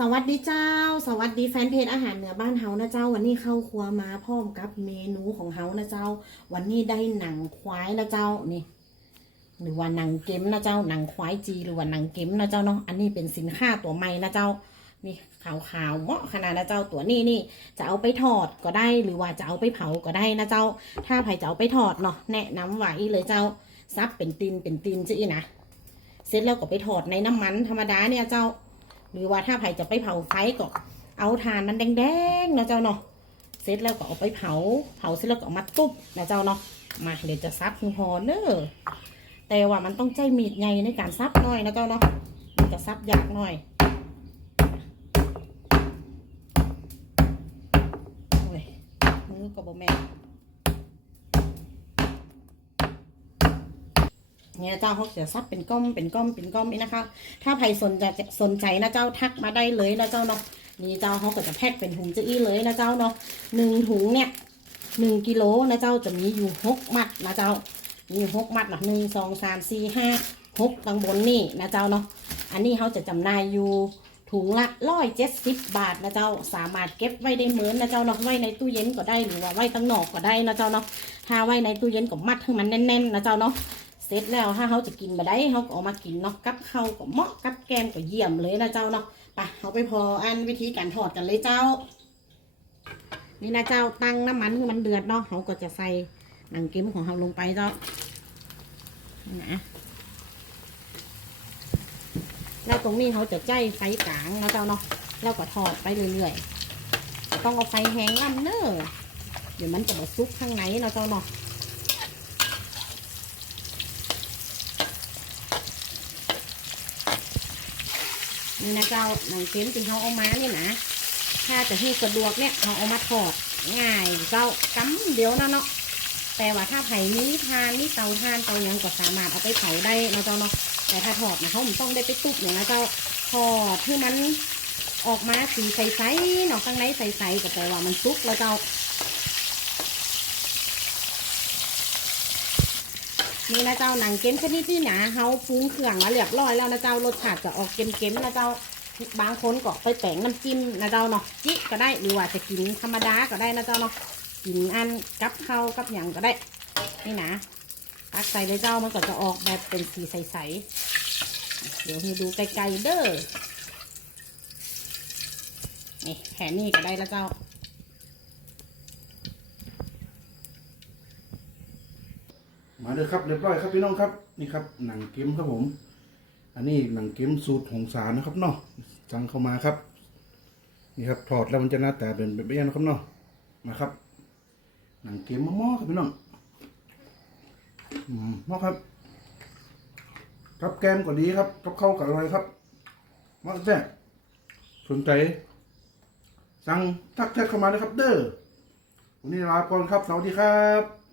สวัสดีเจ้า สวัสดีแฟนเพจอาหารเหนือบ้านเฮานะเจ้า วันนี้เข้าครัวมาพร้อมกับเมนูของเฮานะเจ้า วันนี้ได้หนังควายนะเจ้านี่ หรือว่าหนังเก็มนะเจ้าหนังควายจีหรือว่าหนังเก็มนะเจ้าเนาะอันนี้เป็นสินค้าตัวใหม่นะเจ้านี่ขาวๆเหมาะขนาดนะเจ้าตัวนี้นี่ จะเอาไปทอดก็ได้หรือว่าจะเอาไปเผาก็ได้นะเจ้า ถ้าใครจะเอาไปทอดเนาะแนะนำไว้เลยเจ้าซับเป็นตีนเป็นตีนจีนะเสร็จแล้วก็ไปทอดในน้ำมันธรรมดาเนี่ยเจ้า หรือว่าถ้าใครจะไปเผาไฟก็เอาถ่านมันแดงๆนะเจ้าเนาะเสร็จแล้วก็เอาไปเผา เผาเสร็จแล้วก็เอามาตุ๊บนะเจ้าเนาะมาเดี๋ยวจะซับคุณพอเนอะแต่ว่ามันต้องใจมีดใหญ่ในการซับหน่อยนะเจ้าเนาะมันจะซับยากหน่อยโอ้ยมือก็บ่แม่ เนี่ยเจ้าเขาจะซับเป็นก้อมเป็นก้อมเป็นก้อมนี่นะคะ ถ้าใครสนใจสนใจนะเจ้าทักมาได้เลยนะเจ้าเนาะนี่เจ้าเขาก็จะแพ็คเป็นถุงจะอี้เลยนะเจ้าเนาะหนึ่งถุงเนี่ยหนึ่งกิโลนะเจ้าจะมีอยู่หกมัดนะเจ้ามีหกมัดหลักหนึ่งสองสามสี่ห้าหกตังบนนี่นะเจ้าเนาะอันนี้เขาจะจำหน่ายอยู่ถุงละร้อยเจ็ดสิบบาทนะเจ้าสามารถเก็บไว้ได้เหมือนนะเจ้าเนาะไว้ในตู้เย็นก็ได้หรือว่าไว้ตั้งนอกก็ได้นะเจ้าเนาะถ้าไว้ในตู้เย็นก็มัดให้มันแน่นๆนะเจ้าเนาะ เสร็จแล้วถ้าเขาจะกินมาได้เขาก็เอามากินเนาะกับข้าวก็เหมาะกับแกมก็เยี่ยมเลยนะเจ้าเนาะไปเขาไปพออันวิธีการทอดกันเลยเจ้า นี่นะเจ้าตั้งน้ำมันให้มันเดือดเนาะเขาก็จะใส่หนังเก็มของเขาลงไปเจ้านะแล้วตรงนี้เขาจะใจไฟกลางนะเจ้าเนาะแล้วก็ทอดไปเรื่อยๆต้องเอาไฟแห้งล่ำเนอะเดี๋ยวมันจะมาซุกข้างในเนาะเจ้าเนาะ นี่นะเจ้าหนังเต็มที่เขาเอามาเนี่ยนะถ้าจะให้สะดวกเนี่ยเขาเอามาทอดง่ายเจ้ากำเดียวนะเนาะแต่ว่าถ้าไผ่นี้ทานนี่เตาทานเตายังก็สามารถเอาไปเผาได้นะเจ้าเนาะแต่ถ้าทอดนะเขาไม่ต้องได้ไปตุบเนี่ยนะเจ้าทอดให้มันออกมาสีใสๆเนาะข้างในใสๆก็แปลว่ามันซุกแล้วเจ้า นี่นะเจ้าหนังเก็มชนิดนี้นะเฮาปรุงเครื่องมาเรียบร้อยแล้วนะเจ้ารสชาติจะออกเค็มๆนะเจ้าบางคนก็ไปแต่งน้ำจิ้มนะเจ้าเนาะจิก็ได้หรือว่าจะกินธรรมดาก็ได้นะเจ้าเนาะกินอันกับข้าวกับอย่างก็ได้ นี่นะตักใส่เลยเจ้ามันก็จะออกแบบเป็นสีใสๆเดี๋ยวให้ดูไกลๆเด้อนี่แผ่นนี้ก็ได้แล้วเจ้า มาเลยครับเรียบร้อยครับพี่น้องครับนี่ครับหนังเก็มครับผม อันนี้หนังเก็มสูตรหงสารนะครับเนาะสั่งเข้ามาครับ นี่ครับถอดแล้วมันจะหน้าตาเป็นแบบนี้นะครับเนาะมาครับ หนังเก็มมะม่อครับพี่น้องมอครับครับแกมก็ดีครับกับข้ากับอะไรครับมาแจ้สนใจสั่งทักแชทเข้ามาเลยครับ เด้อวันนี้ลาก่อนครับสวัสดีครับ